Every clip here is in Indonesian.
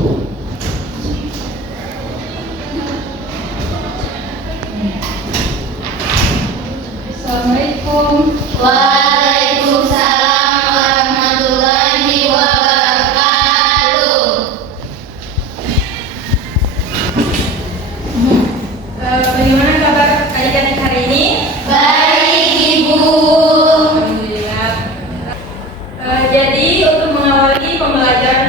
Assalamualaikum. Waalaikumsalam warahmatullahi wabarakatuh. Bagaimana kabar adik-adik hari ini? Baik, Ibu. Alhamdulillah. Jadi untuk mengawali pembelajaran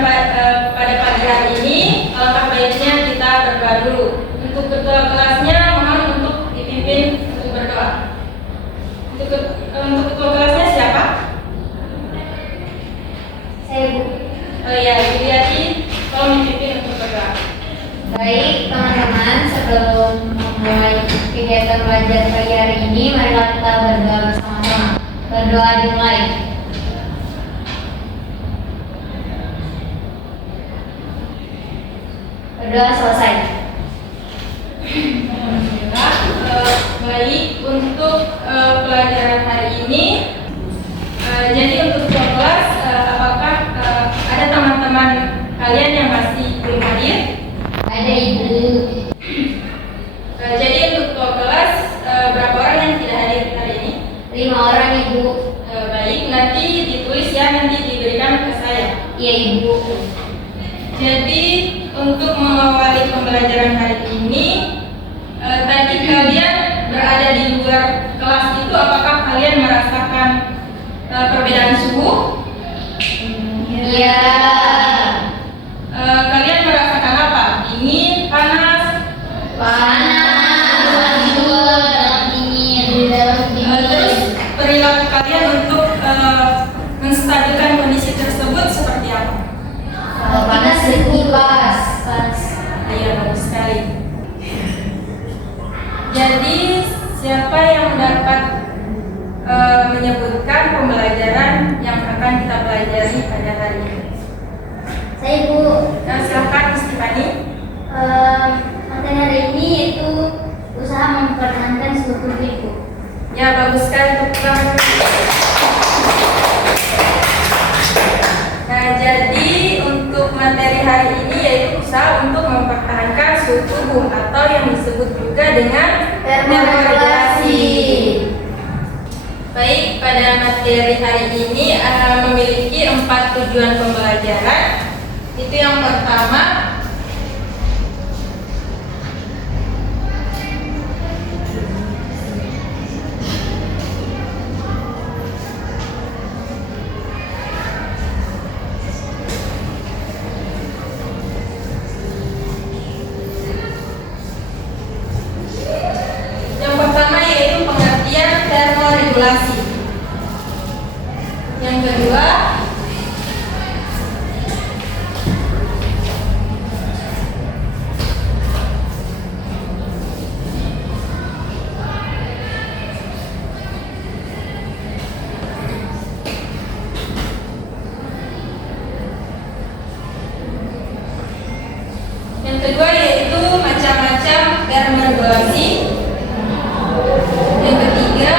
pada pagi hari ini, alangkah baiknya kita berdoa dulu. Untuk ketua kelasnya mohon untuk dipimpin untuk berdoa. Untuk ketua kelasnya siapa? Saya, Bu. Oh ya, Ibu Yati, tolong dipimpin untuk berdoa. Baik, teman-teman, sebelum memulai kegiatan belajar pagi hari ini, marilah kita berdoa bersama-sama. Berdoa dimulai. Berdoa selesai. Alhamdulillah. Baik, untuk pelajaran hari ini, jadi untuk kelas, apakah ada teman-teman kalian yang masih belum hadir? Ada, Ibu. Jadi untuk kelas, berapa orang yang tidak hadir hari ini? 5 orang, Ibu. Baik, nanti ditulis ya, nanti diberikan ke saya. Iya, Ibu. Jadi untuk mengawali pembelajaran hari ini, tadi kalian berada di luar kelas itu, apakah kalian merasakan perbedaan suhu? Iya. Kalian merasakan apa? Dingin, panas? Panas, dingin, di dalam Terus dingin. perilaku kalian untuk menstabilkan kondisi tersebut seperti apa? Kalau panas berkipas. Iya, bagus sekali. Jadi siapa yang dapat menyebutkan pembelajaran yang akan kita pelajari pada hari ini? Saya, Ibu. Silakan Istifani. Materi hari ini yaitu usaha mempertahankan suhu tubuh, Ibu. Ya, bagus sekali untuk kamu. Nah, jadi untuk materi hari ini yaitu usaha untuk mempertahankan suhu tubuh atau yang disebut juga dengan termoregulasi. Baik, pada materi hari ini memiliki 4 tujuan pembelajaran. Itu yang pertama, yaitu pengertian termoregulasi. Yang kedua, yaitu macam-macam termoregulasi. Yang ketiga,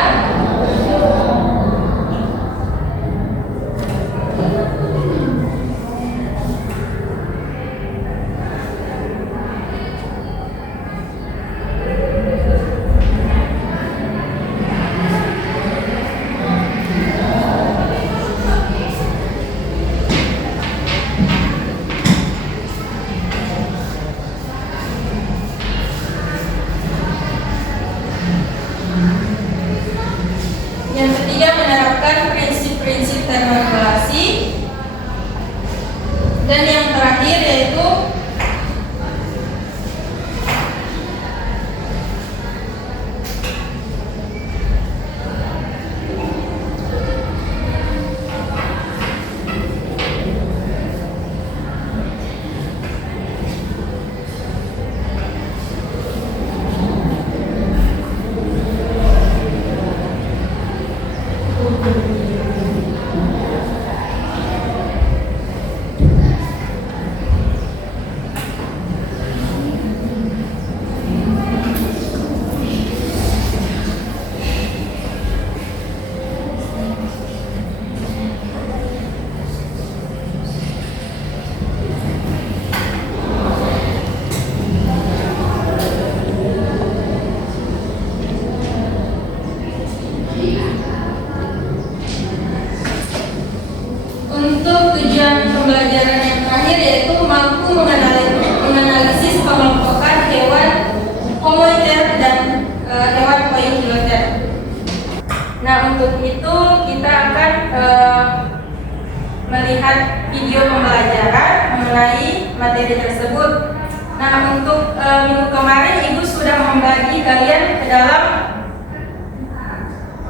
pembelajaran mengenai materi tersebut. Nah, untuk minggu kemarin Ibu sudah membagi kalian ke dalam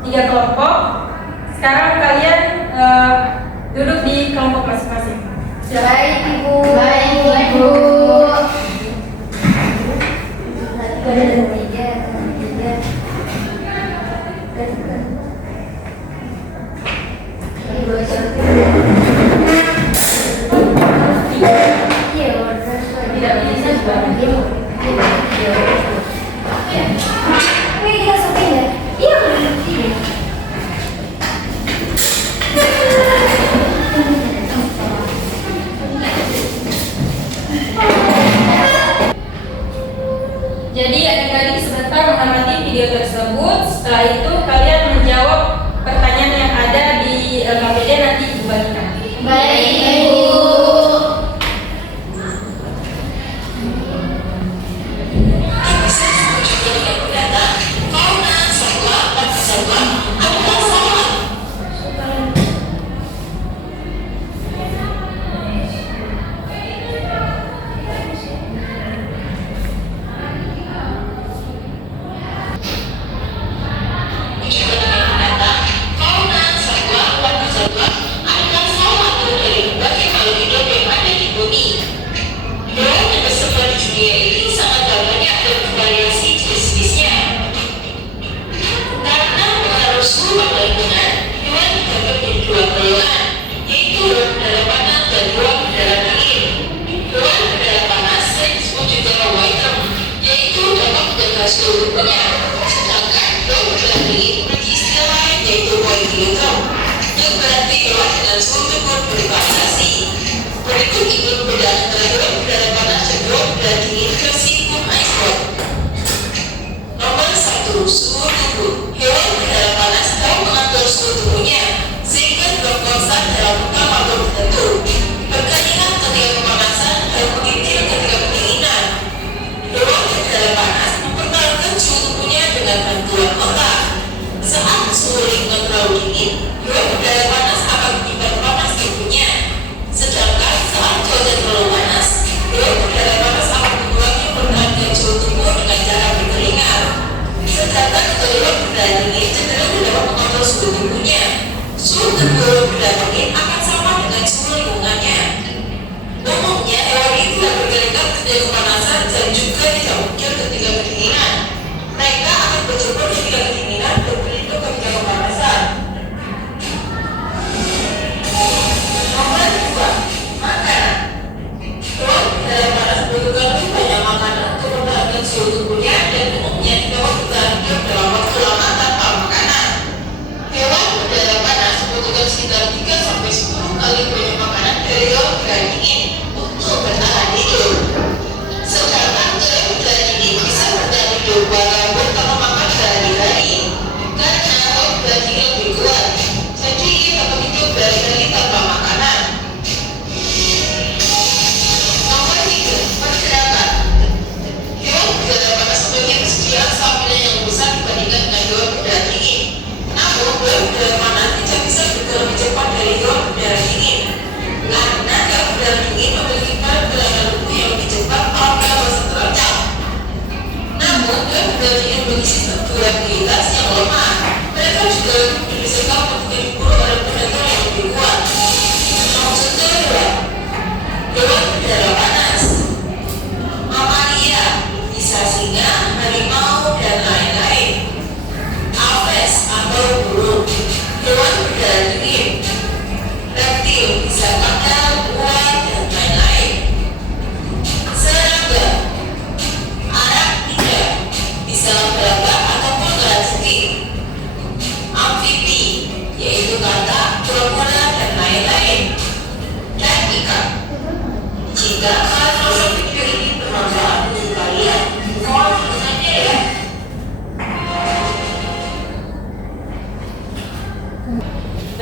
3 kelompok. Sekarang kalian duduk di kelompok masing-masing. Baik, Ibu. Baik, Ibu. Tidak bisa sebagai Kita sampai ya? Iya, Jadi adik-adik sebentar mengamati video tersebut. Setelah itu kalian menjawab pertanyaan yang ada di KPD nanti Ibu bagikan. baik, Ibu.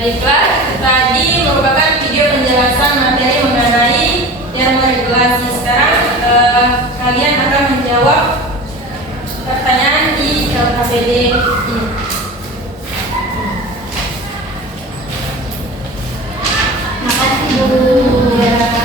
Baiklah, tadi merupakan video penjelasan materi mengenai termoregulasi. Sekarang kalian akan menjawab pertanyaan di KPD ini. Makasih, Bu.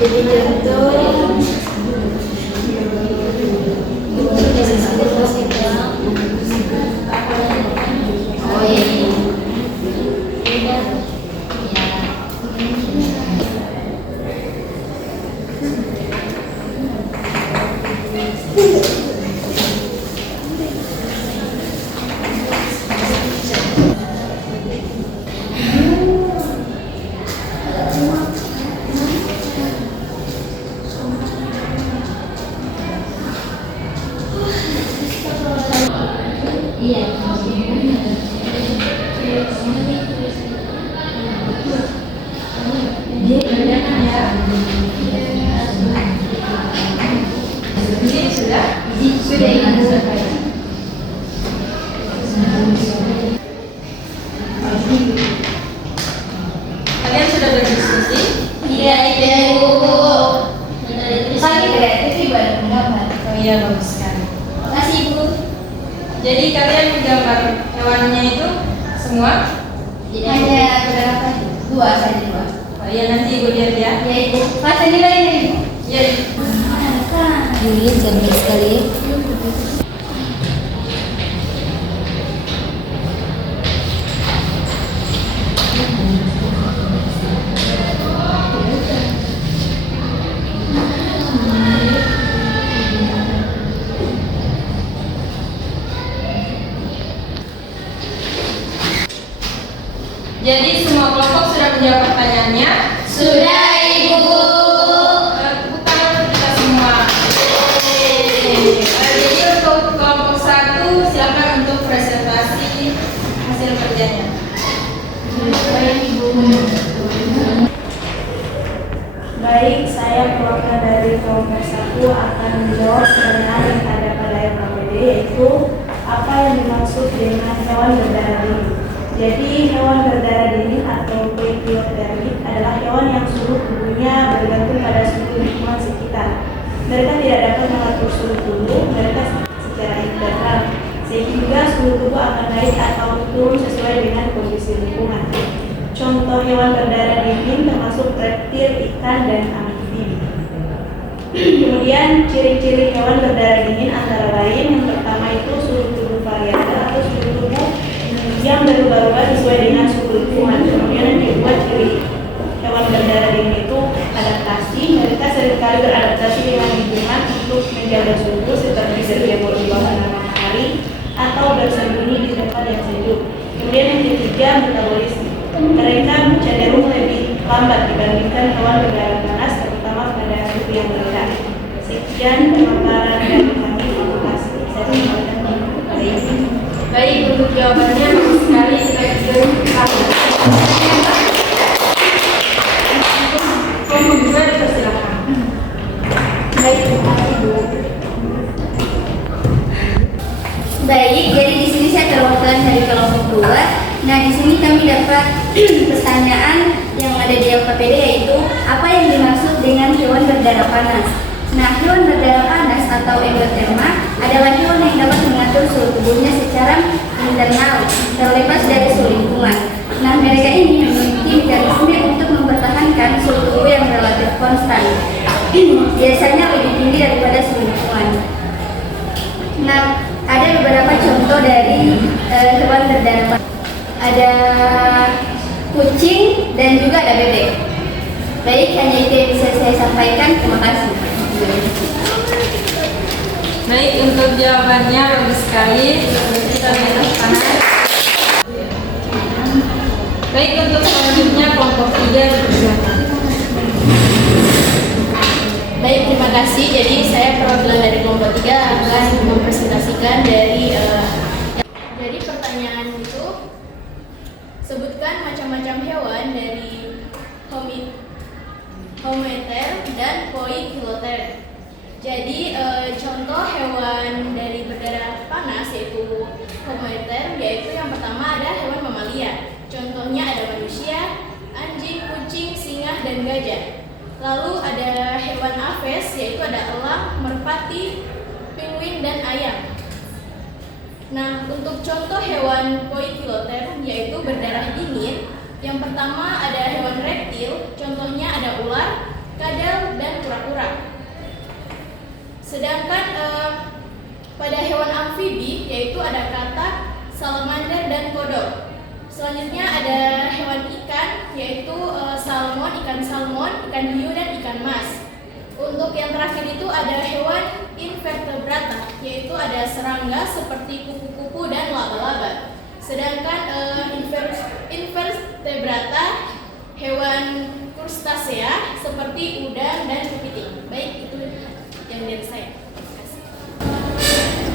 Jadi contoh oh iya. Iya. Ini sudah? Sudah Ibu. Kalian sudah berdiskusi? Iya Ibu. Pagi kreatif baru menggambar. Oh iya, bagus sekali. Makasih Ibu. Jadi kalian menggambar hewannya itu semua? Hanya berapa? Dua saja dua. Oh iya, nanti Ibu lihat ya. Ya Ibu. Masa nilainya Ibu? Iya. Ini cantik sekali. Jadi semua kelompok sudah menjawab pertanyaannya? Sudah Ibu. Tepuk tangan kita semua. Jadi untuk kelompok 1 silakan untuk presentasi hasil kerjanya. Baik, saya perwakilan dari kelompok 1 akan menjawab pertanyaan yang ada pada LKPD, yaitu apa yang dimaksud dengan hewan berdarah dingin. Jadi hewan berdarah dingin atau poikilotermit adalah hewan yang suhu tubuhnya bergantung pada suhu lingkungan sekitar. Mereka tidak dapat mengatur suhu tubuh mereka secara internal, sehingga suhu tubuh akan naik atau turun sesuai dengan kondisi lingkungan. Contoh hewan berdarah dingin termasuk reptil, ikan, dan amfibi. Kemudian ciri-ciri hewan berdarah dingin antara lain, yang pertama itu suhu tubuh variabel atau suhu tubuh yang berubah-ubah sesuai dengan suhu lingkungan. Kemudian yang kedua, ciri hewan berdarah dingin itu adaptasi. Mereka seringkali beradaptasi dengan lingkungan untuk menjaga suhu seperti berdiam di bawah matahari atau bersembunyi di tempat yang sejuk. Kemudian yang ketiga, metabolisme. Mereka cenderung lebih lambat dibandingkan hewan berdarah panas, terutama pada suhu yang rendah. Sekian pemaparan dari kami. Terima kasih. Saya kembalikan kepada Ibu. Baik, untuk jawabannya bagus sekali. Kelompok 2 dipersilakan. Baik, terima kasih Bu. Baik, jadi di sini saya perwakilan dari kelompok 2. Nah, di sini kami dapat pertanyaan yang ada di LKPD, yaitu apa yang dimaksud dengan hewan berdarah panas. Nah, hewan berdarah panas atau endoterma adalah hewan yang dapat mengatur suhu tubuhnya secara internal, terlepas dari suhu lingkungan. Nah, mereka ini memiliki mekanisme untuk mempertahankan suhu tubuh yang relatif konstan, biasanya lebih tinggi daripada suhu lingkungan. Nah, ada beberapa contoh dari hewan berdarah panas. Ada kucing dan juga ada bebek. Baik, hanya itu yang bisa saya sampaikan. Terima kasih. Baik, untuk jawabannya bagus sekali. Kita beri tepuk tangan. Baik, untuk selanjutnya kelompok 3 dipersilakan. Baik, terima kasih. Jadi saya perwakilan dari kelompok 3 akan mempresentasikan dari jadi pertanyaan itu, sebutkan macam-macam hewan dari homeoter dan poikiloter. Jadi contoh hewan dari berdarah panas yaitu homeoter, yaitu yang pertama ada hewan mamalia. Contohnya ada manusia, anjing, kucing, singa, dan gajah. Lalu ada hewan aves, yaitu ada elang, merpati, penguin, dan ayam. Nah, untuk contoh hewan poikiloter, yaitu berdarah dingin, yang pertama ada hewan reptil, contohnya ada ular, kadal, dan kura-kura. Sedangkan pada hewan amfibi yaitu ada katak, salamander, dan kodok. Selanjutnya ada hewan ikan yaitu salmon, ikan salmon, ikan hiu, dan ikan mas. Untuk yang terakhir itu ada hewan invertebrata yaitu ada serangga seperti kupu-kupu dan laba-laba. Sedangkan invertebrata hewan krustasea seperti udang dan kepiting. Baik, itu yang dari saya. Terima kasih.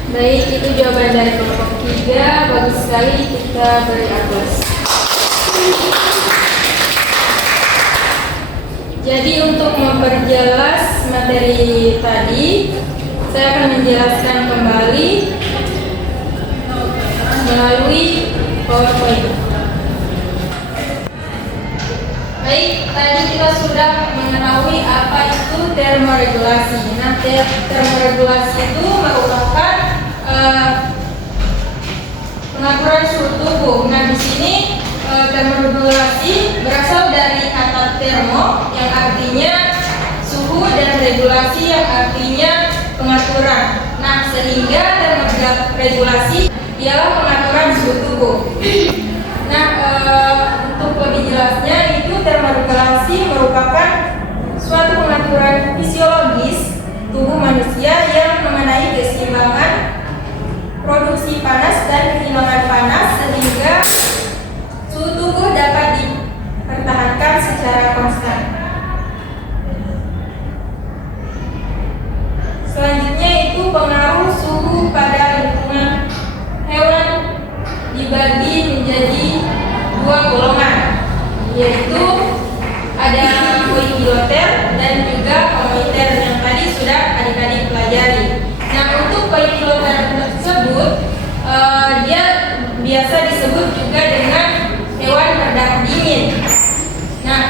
Baik, itu jawaban dari kelompok 3. Bagus sekali, kita beri aplaus. Jadi untuk memperjelas materi tadi, saya akan menjelaskan kembali melalui PowerPoint. Baik, tadi kita sudah mengetahui apa itu termoregulasi. Nah, termoregulasi itu merupakan pengaturan suhu tubuh. Nah, di sini termoregulasi berasal dari kata termo yang artinya suhu dan regulasi yang artinya pengaturan. Nah, sehingga termoregulasi ialah pengaturan suhu tubuh. Nah, untuk lebih jelasnya itu termoregulasi merupakan suatu pengaturan fisiologis tubuh manusia yang mengenai keseimbangan produksi panas dan kehilangan panas sehingga suhu tubuh dapat dipertahankan secara konstan. Selanjutnya itu pengaruh suhu pada lingkungan hewan dibagi menjadi 2 golongan, yaitu ada poikiloter dan juga homoiter yang tadi sudah adik-adik pelajari. Nah, untuk poikiloter tersebut dia biasa disebut juga dengan hewan berdarah dingin. Nah,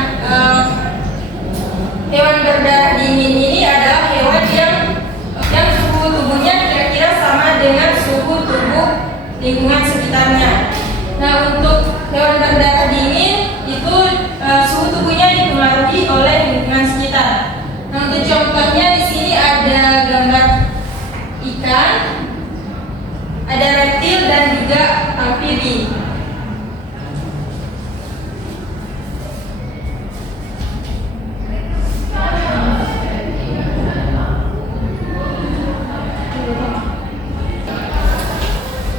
hewan berdarah dingin ini adalah hewan yang suhu tubuhnya kira-kira sama dengan suhu tubuh lingkungan sekitarnya. Nah, untuk hewan berdarah dingin itu suhu tubuhnya dipengaruhi oleh lingkungan sekitar. Nah, untuk contohnya di sini ada gambar ikan, ada reptil dan juga amfibi.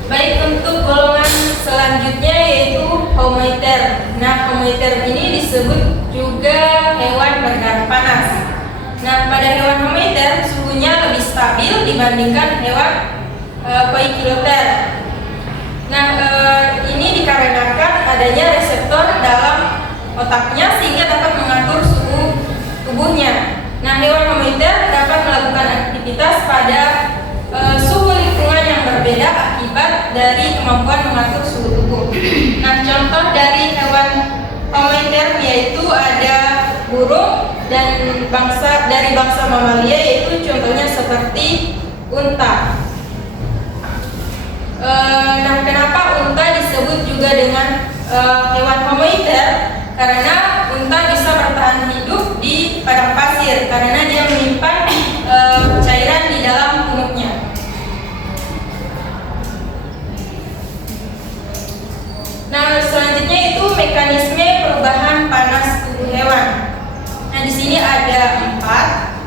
Baik, untuk golongan selanjutnya yaitu homoiter. Nah, homoiter ini disebut juga hewan berdarah panas. Nah, pada hewan homoiter suhunya lebih stabil dibandingkan hewan poikiloter. Nah, ini dikarenakan adanya reseptor dalam otaknya sehingga dapat mengatur suhu tubuhnya. Nah, hewan homoiter dapat melakukan aktivitas pada suhu lingkungan yang berbeda akibat dari kemampuan mengatur suhu tubuh. Nah, contoh dari hewan homoiter yaitu ada burung dan dari bangsa mamalia yaitu contohnya seperti unta. Nah, kenapa unta disebut juga dengan hewan homoiter? Karena unta bisa bertahan hidup di padang pasir karena dia menyimpan cairan di dalam punuknya. Nah, selanjutnya itu mekanisme perubahan panas tubuh hewan. Nah, di sini ada 4.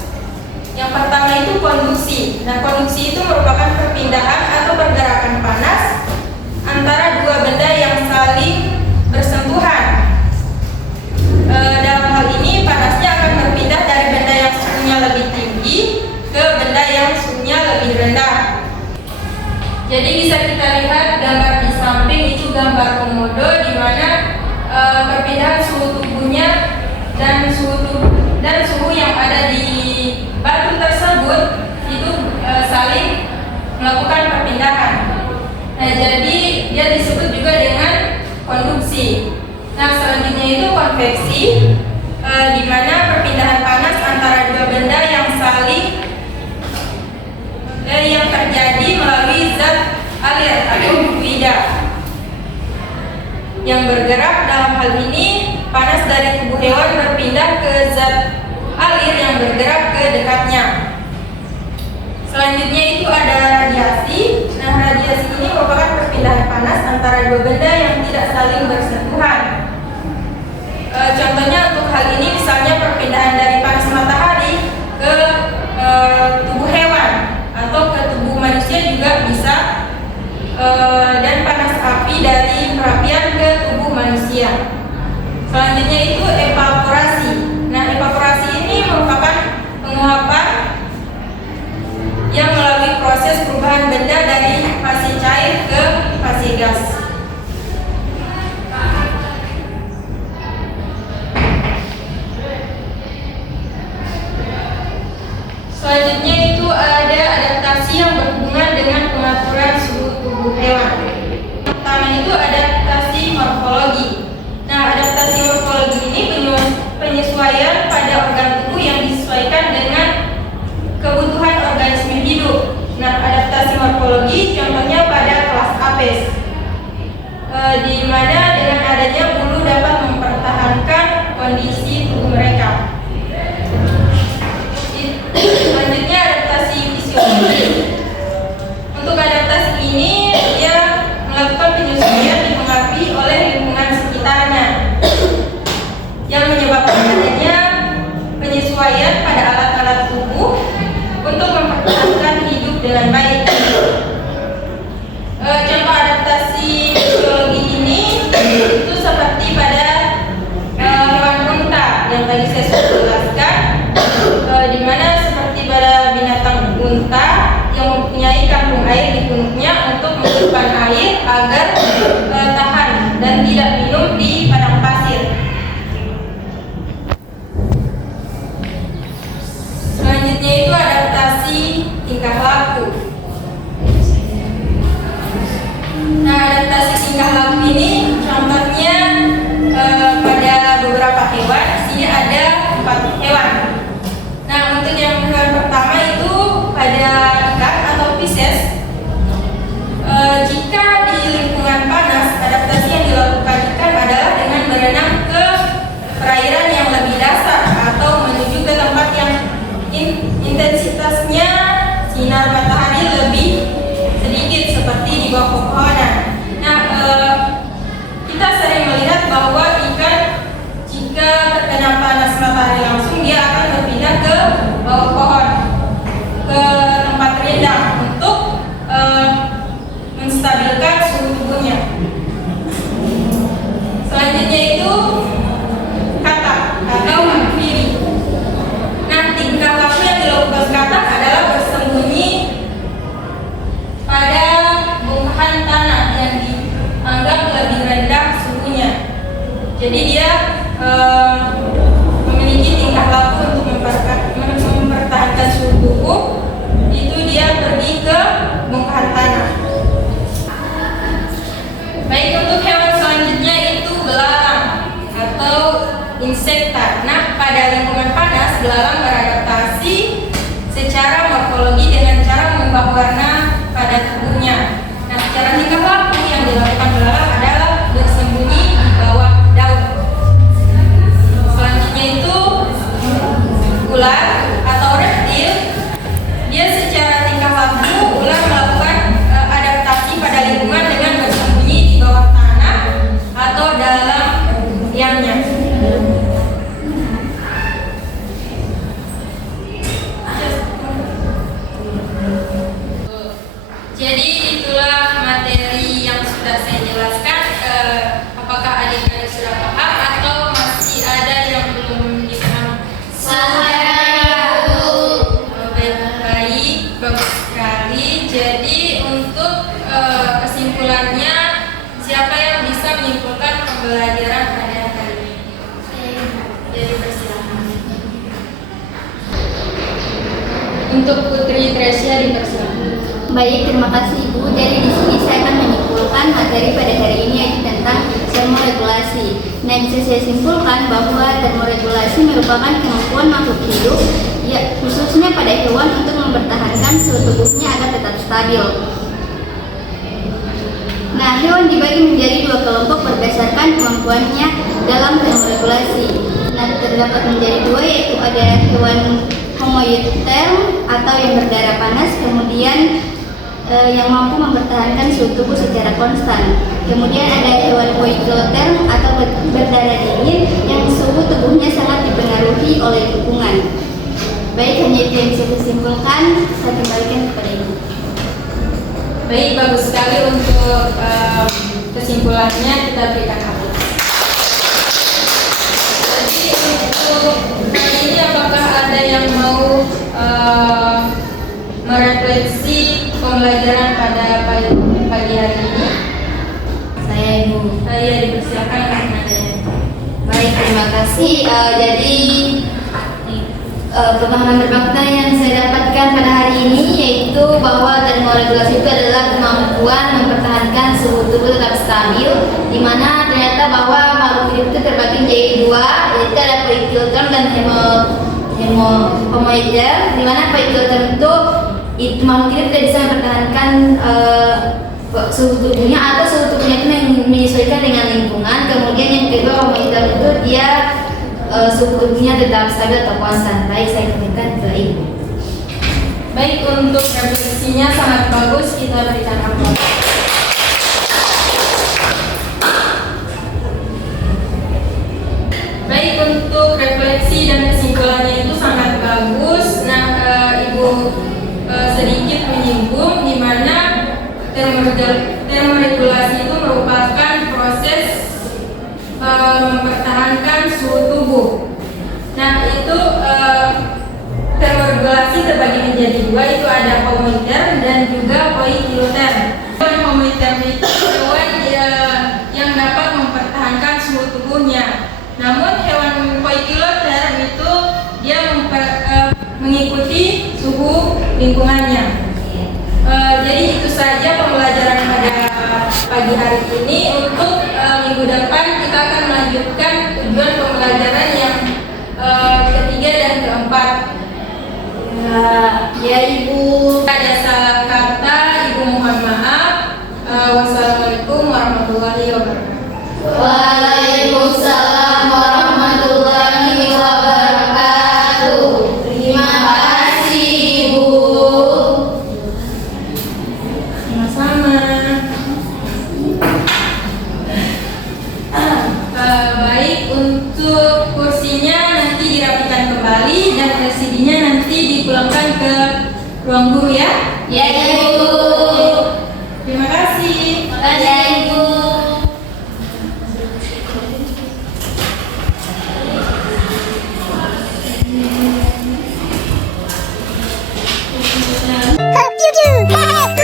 Yang pertama itu konduksi. Nah, konduksi itu merupakan perpindahan atau pergerakan panas antara dua benda yang saling bersentuhan. Dalam hal ini panasnya akan berpindah dari benda yang suhunya lebih tinggi ke benda yang suhunya lebih rendah. Jadi bisa kita lihat gambar di samping itu gambar komodo di mana perpindahan suhu tubuhnya dan suhu yang ada di batu tersebut itu saling melakukan perpindahan. Nah, jadi dia disebut juga dengan konduksi. Nah, selanjutnya itu konveksi, di mana perpindahan panas antara dua benda yang yang terjadi melalui zat alir atau fluida yang bergerak. Dalam hal ini panas dari tubuh hewan berpindah ke zat alir antara dua benda yang tidak saling bersentuhan. Contohnya untuk hal ini misalnya perpindahan dari panas matahari ke tubuh hewan atau ke tubuh manusia juga bisa, dan panas api dari perapian ke tubuh manusia. Selanjutnya itu evaporasi. Nah, evaporasi ini merupakan penguapan yang melalui proses perubahan benda dari fase cair ke fase gas. Selanjutnya itu ada adaptasi yang berhubungan dengan pengaturan suhu tubuh hewan. Pertama itu adaptasi morfologi. Nah, adaptasi morfologi ini penyesuaian pada organ tubuh yang disesuaikan dengan kebutuhan organisme hidup. Nah, adaptasi morfologi contohnya pada kelas Apes, di mana dengan adanya bulu dapat mempertahankan kondisi tubuh mereka. Selanjutnya adaptasi fisiologi. Untuk adaptasi ini dia melakukan penyesuaian dipengaruhi oleh lingkungan sekitarnya yang menyebabkan adanya penyesuaian pada alat-alat tubuh untuk mempertahankan hidup dengan baik. Contoh adaptasi fisiologi ini itu seperti pada hewan unta yang tadi saya sudah jelaskan, di mana seperti pada binatang unta yang mempunyai kampung air di punuknya untuk menyimpan air agar tahan dan tidak minum di padang pasir. Selanjutnya itu adaptasi tingkah laku. Nah, adaptasi tingkah laku ini contohnya pada beberapa hewan. Di sini ada 4 hewan. Nah, untuk yang hewan pertama itu pada ikan atau Pisces. Jika di lingkungan panas, adaptasi yang dilakukan ikan adalah dengan berenang ke perairan yang lebih dasar atau menuju ke tempat yang intensitasnya sinar matahari lebih sedikit seperti di bawah pepohonan. Nah, kita sering melihat bahwa ikan jika terkena panas matahari langsung dia akan berpindah ke bawah pohon, ke tempat rindang untuk menstabilkan suhu tubuhnya. Selanjutnya itu katak atau amfibi. Nah, tingkah laku yang dilakukan katak adalah bersembunyi pada bongkahan tanah yang dianggap lebih rendah suhunya. Jadi dia memiliki tingkah laku untuk mempertahankan suhu tubuh. Itu dia pergi ke bongkahan tanah. Baik, untuk hewan selanjutnya itu belalang atau insekta. Nah, pada lingkungan panas, belalang beradaptasi secara morfologi dengan cara mengubah warna pada tubuhnya. Nah, secara tingkah laku yang dilakukan belalang adalah bersembunyi di bawah daun. Selanjutnya itu ular atau reptil. Dia secara tingkah laku, ular melakukan adaptasi pada lingkungan dengan bersembunyi di bawah tanah atau dalam liangnya. Jadi itulah materi yang sudah saya jelaskan. Apakah adik-adik sudah paham atau masih ada yang belum dipahami? Baik, bagus sekali. Jadi untuk kesimpulannya, siapa yang bisa menyimpulkan pembelajaran pada hari ini? Jadi persilakan. Untuk Putri Tresya dipersilakan. Baik, terima kasih Ibu. Jadi di sini saya akan menyimpulkan materi pada hari ini yaitu tentang termoregulasi. Nah, bisa saya simpulkan bahwa termoregulasi merupakan kemampuan makhluk hidup, ya, khususnya pada hewan untuk mempertahankan suhu tubuhnya agar tetap stabil. Nah, hewan dibagi menjadi 2 kelompok berdasarkan kemampuannya dalam termoregulasi. Nah, terdapat menjadi 2, yaitu ada hewan homoeuter atau yang berdarah panas, kemudian yang mampu mempertahankan suhu tubuh secara konstan. Kemudian ada hewan poikiloterm atau berdarah dingin yang suhu tubuhnya sangat dipengaruhi oleh lingkungan. Baik, hanya itu yang bisa disimpulkan. Saya kembalikan kepada Ibu. Baik, bagus sekali untuk kesimpulannya kita berikan aplaus. Jadi untuk kali ini apakah ada yang mau merefleksi pembelajaran pada pagi hari ini? Saya Ibu. Saya dipersilakan untuk menanya. Baik, terima kasih. Jadi pemahaman bermakna yang saya dapatkan pada hari ini yaitu bahwa termoregulasi itu adalah kemampuan mempertahankan suhu tubuh tetap stabil, di mana ternyata bahwa makhluk hidup itu terbagi menjadi dua, yaitu ada poikiloterm dan homoiderm, di mana poikiloterm itu makhluk hidup tidak bisa mempertahankan suhu tubuhnya atau suhu tubuhnya itu menyesuaikan dengan lingkungan. Kemudian yang kedua homoiderm itu dia suhu tubuhnya tetap stabil atau konstan. Baik, saya kembalikan ke Ibu. Baik, untuk refleksinya sangat bagus, kita berikan aplaus. Baik, untuk refleksi dan kesimpulannya itu sangat bagus. Nah, Ibu sedikit menyinggung di mana termoregulasi itu merupakan proses mempertahankan suhu tubuh. Nah, itu termoregulasi terbagi menjadi dua, itu ada homoiderm dan juga poikiloterm. Homoiderm itu hewan yang dapat mempertahankan suhu tubuhnya. Namun hewan poikiloterm itu dia mengikuti suhu lingkungannya. Jadi itu saja pembelajaran pada pagi hari ini. Untuk minggu depan kita akan melanjutkan tujuan pembelajaran yang ketiga dan keempat. Ya Ibu. Ada salah kata, Ibu mohon maaf. Wassalamualaikum warahmatullahi wabarakatuh. Waalaikumsalam warahmatullahi wabarakatuh. Terima kasih Ibu. Sama-sama. Baik, untuk kursinya nanti dirapikan kembali dan LCD-nya nanti dipulangkan ke ruang guru ya. Ya Ibu. Terima kasih. Ya Ibu. Hope you do.